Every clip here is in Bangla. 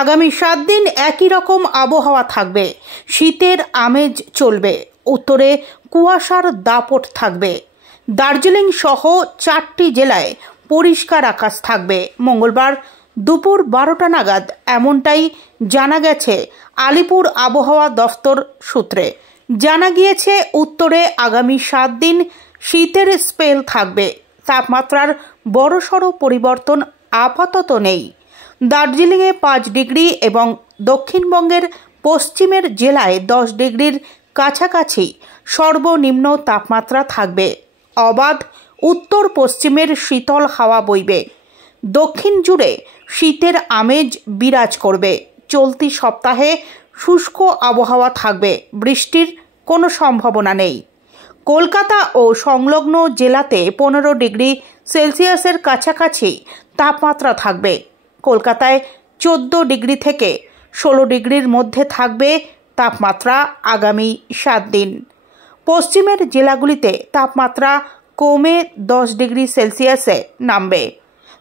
আগামী 7 দিন একই রকম আবহাওয়া থাকবে। শীতের আমেজ চলবে। উত্তরে কুয়াশার দাপট থাকবে। দার্জিলিং সহ 4টি জেলায় পরিষ্কার আকাশ থাকবে। মঙ্গলবার দুপুর 12টা নাগাদ এমনটাই জানা গেছে আলিপুর আবহাওয়া দফতর সূত্রে। জানা গিয়েছে উত্তরে আগামী 7 দিন শীতের স্পেল থাকবে। তাপমাত্রার বড়সড় পরিবর্তন আপাতত নেই। দার্জিলিংয়ে 5 ডিগ্রি এবং দক্ষিণবঙ্গের পশ্চিমের জেলায় 10 ডিগ্রির কাছাকাছি সর্বনিম্ন তাপমাত্রা থাকবে। অবাধ উত্তর পশ্চিমের শীতল হাওয়া বইবে। দক্ষিণ জুড়ে শীতের আমেজ বিরাজ করবে। চলতি সপ্তাহে শুষ্ক আবহাওয়া থাকবে। বৃষ্টির কোনো সম্ভাবনা নেই। কলকাতা ও সংলগ্ন জেলাতে 15 ডিগ্রি সেলসিয়াসের কাছাকাছি তাপমাত্রা থাকবে। কলকাতায় 14 ডিগ্রি থেকে 16 ডিগ্রির মধ্যে থাকবে তাপমাত্রা আগামী 7 দিন। পশ্চিমের জেলাগুলিতে তাপমাত্রা কমে 10 ডিগ্রি সেলসিয়াসে নামবে।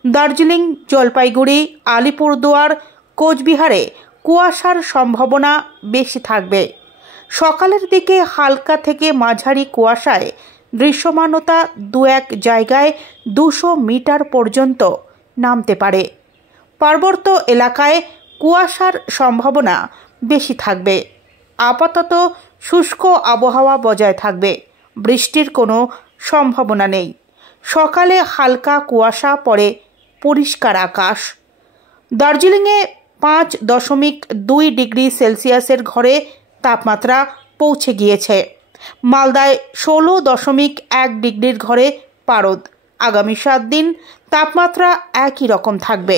দার্জিলিং, জলপাইগুড়ি, আলিপুরদুয়ার, কোচবিহারে কুয়াশার সম্ভাবনা বেশি থাকবে। সকালের দিকে হালকা থেকে মাঝারি কুয়াশায় দৃশ্যমানতা 2-1 জায়গায় 200 মিটার পর্যন্ত নামতে পারে। পার্বত্য এলাকায় কুয়াশার সম্ভাবনা বেশি থাকবে। আপাতত শুষ্ক আবহাওয়া বজায় থাকবে। বৃষ্টির কোনো সম্ভাবনা নেই। সকালে হালকা কুয়াশা পড়ে পরিষ্কার আকাশ। দার্জিলিংয়ে 5.2 ডিগ্রি সেলসিয়াসের ঘরে তাপমাত্রা পৌঁছে গিয়েছে। মালদায় 16.1 ডিগ্রির ঘরে পারদ। আগামী 7 দিন তাপমাত্রা একই রকম থাকবে।